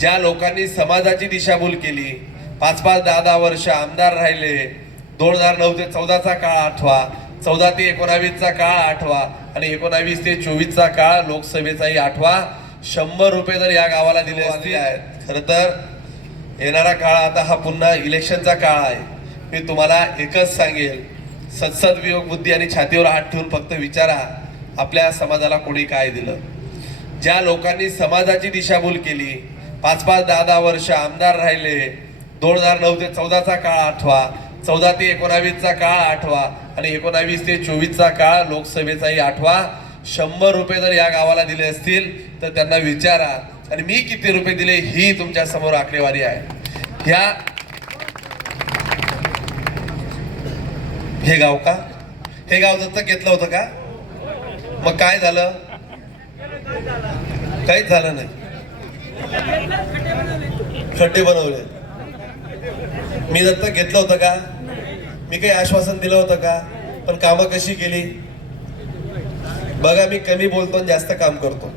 ज्या लोकांनी समाजाची दिशाभूल केली पाच पाच दहा दहा वर्ष आमदार राहिले दोन हजार नऊ ते चौदाचा काळ आठवा चौदा ते एकोणावीसचा काळ आठवा आणि एकोणावीस ते चोवीसचा काळ लोकसभेचाही आठवा शंभर रुपये जर या गावाला दिले आहेत खरं तर येणारा काळ आता हा पुन्हा इलेक्शनचा काळ आहे. मी तुम्हाला एकच सांगेल सत्सद वियोग बुद्धी आणि छातीवर हात ठेवून फक्त विचारा आपल्या समाजाला कोणी काय दिलं? ज्या लोकांनी समाजाची दिशाभूल केली पाच पाच दहा दहा वर्ष आमदार राहिले. दोन हजार नऊ ते चौदाचा काळ आठवा. चौदा ते एकोणावीसचा काळ आठवा. आणि एकोणावीस ते चोवीसचा काळ लोकसभेचाही आठवा. शंभर रुपये जर या गावाला दिले असतील तर त्यांना विचारा. आणि मी किती रुपये दिले ही तुमच्यासमोर आकडेवारी आहे. ह्या हे गाव का? हे गाव दत्तक घेतलं होतं का? मग काय झालं? काहीच झालं नाही. खड्डे बनवले. मी दत्तक घेतलं होतं का? मी काही आश्वासन दिलं होतं का? पण कामं कशी केली? बघा मी कमी बोलतो आणि जास्त काम करतो.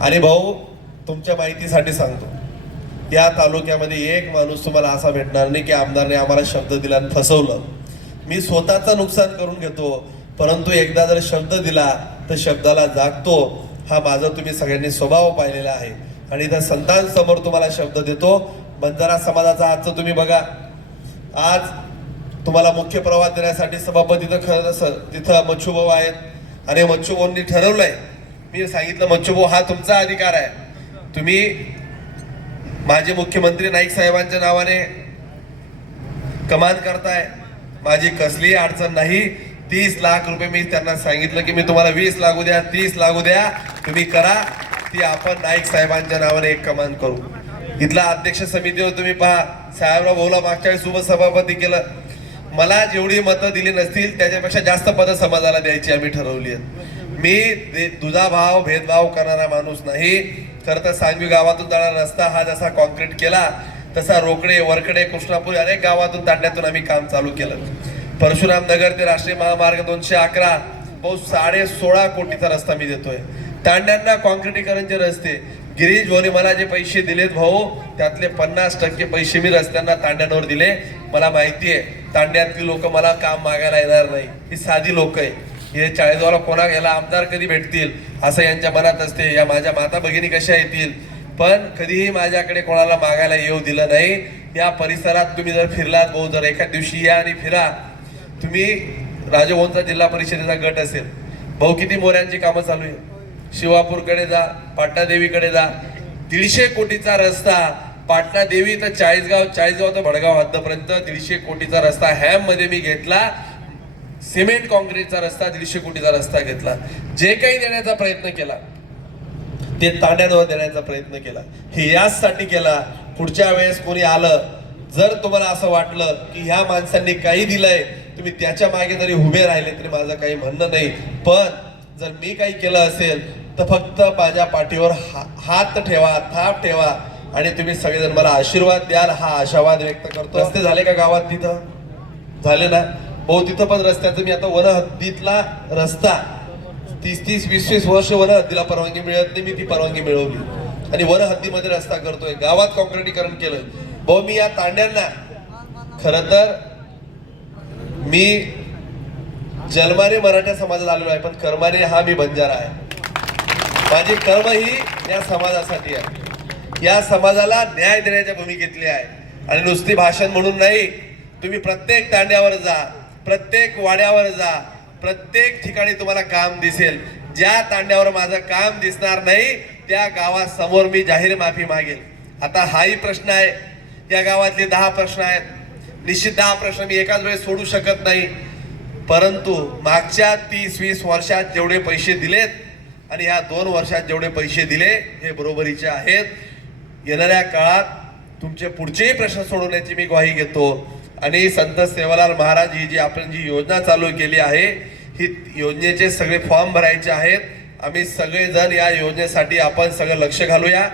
आणि भाऊ तुमच्या माहितीसाठी सांगतो. या तालुक्यामध्ये एक माणूस तुम्हाला असा भेटणार नाही की आमदारने आम्हाला शब्द दिला आणि फसवलं. मी स्वतःचं नुकसान करून घेतो परंतु एकदा जर शब्द दिला तर शब्दाला जागतो. हा माझा तुम्ही सगळ्यांनी स्वभाव पाहिलेला आहे. आणि इथं संतांसमोर तुम्हाला शब्द देतो. बंजारा समाजाचा आजचं तुम्ही बघा. आज तुम्हाला मुख्य प्रवाह देण्यासाठी सभापती तिथं खरं तिथं मच्छूभाऊ आहेत. आणि मच्छूभाऊंनी ठरवलंय. मी सांगितलं मच्छूभाऊ हा तुमचा अधिकार आहे. तुम्ही माझे मुख्यमंत्री नाईक साहेबांच्या नावाने कमान करताय. माझी कसलीही अडचण नाही. तीस लाख रुपये मी त्यांना सांगितलं की मी तुम्हाला वीस लागू द्या तीस लागू द्या. तुम्ही करा. ती आपण नाईक साहेबांच्या नावाने एक कमान करू. इथला अध्यक्ष समितीवर तुम्ही पहा. साहेबराव भाऊला मागच्या वेळेस उपसभापती केलं. मला जेवढी मतं दिली नसतील त्याच्यापेक्षा जास्त पदं समाजाला द्यायची आम्ही ठरवली आहेत. मी दुधा भाव भेदभाव करणारा माणूस नाही. खरं तर सांगवी गावातून जाणारा रस्ता हा जसा कॉन्क्रीट केला तसा रोकडे वरकडे कृष्णापूर अनेक गावातून तांड्यातून आम्ही काम चालू केलं. परशुराम नगर ते राष्ट्रीय महामार्ग दोनशे अकरा भाऊ साडे सोळा कोटीचा रस्ता मी देतोय. तांड्यांना कॉन्क्रिटीकरणचे रस्ते. गिरीश भाऊने मला जे पैसे दिलेत भाऊ त्यातले पन्नास टक्के पैसे मी रस्त्यांना तांड्यांवर दिले. मला माहिती आहे तांड्यातली लोक मला काम मागायला येणार नाही. ही साधी लोक आहे. हे चाळीसवाला कोणा याला आमदार कधी भेटतील? असं यांच्या मनात असते. या माझ्या माता भगिनी कशा येतील? पण कधीही माझ्याकडे कोणाला मागायला येऊ दिलं नाही. या परिसरात तुम्ही जर फिरलात भाऊ जर एका दिवशी या आणि फिरा. तुम्ही राजभवनचा जिल्हा परिषदेचा गट असेल. भाऊ किती मोऱ्यांची कामं चालू आहे शिवापूरकडे जा पाटणादेवीकडे जा. दीडशे कोटीचा रस्ता पाटणा देवी तर चाळीसगाव चाळीसगाव तर भडगाव हद्दपर्यंत दीडशे कोटीचा रस्ता हॅममध्ये मी घेतला. सिमेंट कॉन्क्रीटचा रस्ता दीडशे कोटीचा रस्ता घेतला. जे काही देण्याचा प्रयत्न केला ते तांड्यांवर देण्याचा प्रयत्न केला. हे याचसाठी केला. पुढच्या वेळेस कोणी आलं जर तुम्हाला असं वाटलं की ह्या माणसांनी काही दिलंय तुम्ही त्याच्यामागे जरी उभे राहिले तरी माझं काही म्हणणं नाही. पण जर मी काही केलं असेल तर फक्त माझ्या पाठीवर हा- हात ठेवा थाप ठेवा. आणि तुम्ही सगळेजण मला आशीर्वाद द्याल हा आशावाद व्यक्त करतो. रस्ते झाले का गावात तिथं? झाले ना. हो तिथं पण रस्त्याचं मी आता वन हद्दीतला रस्ता तीस तीस वीस वीस वर्ष वन हद्दीला परवानगी मिळत नाही मी ती परवानगी मिळवली. आणि वन हद्दीमध्ये रस्ता करतोय. गावात कॉन्क्रिटीकरण केलंय. भाऊ मी या तांड्यांना खर तर मी जन्माने मराठा समाजात आलेलो आहे पण कर्मारे हा मी बंजारा आहे. माझी कर्म ही या समाजासाठी आहे. या समाजाला न्याय देण्याच्या भूमिकेतली आहे. आणि नुसती भाषण म्हणून नाही तुम्ही प्रत्येक तांड्यावर जा प्रत्येक वाड्यावर जा प्रत्येक ठिकाणी तुम्हाला काम दिसेल. ज्या तांड्यावर माझं काम दिसणार नाही त्या गावासमोर मी जाहीर माफी मागेल. आता हाही प्रश्न आहे या गावातले दहा प्रश्न आहेत. निश्चित दहा प्रश्न मी एकाच वेळेस सोडू शकत नाही. परंतु मागच्या तीस वीस वर्षात जेवढे पैसे दिलेत आणि ह्या दोन वर्षात जेवढे पैसे दिले हे बरोबरीचे आहेत. येणाऱ्या काळात तुमचे पुढचेही प्रश्न सोडवण्याची मी ग्वाही घेतो. आणि संत सेवालाल महाराज ही जी आपण जी योजना चालू केली आहे ही योजनेचे सगळे फॉर्म भरायचे आहेत. आम्ही सगळेजण या योजनेसाठी आपण सगळं लक्ष घालूया.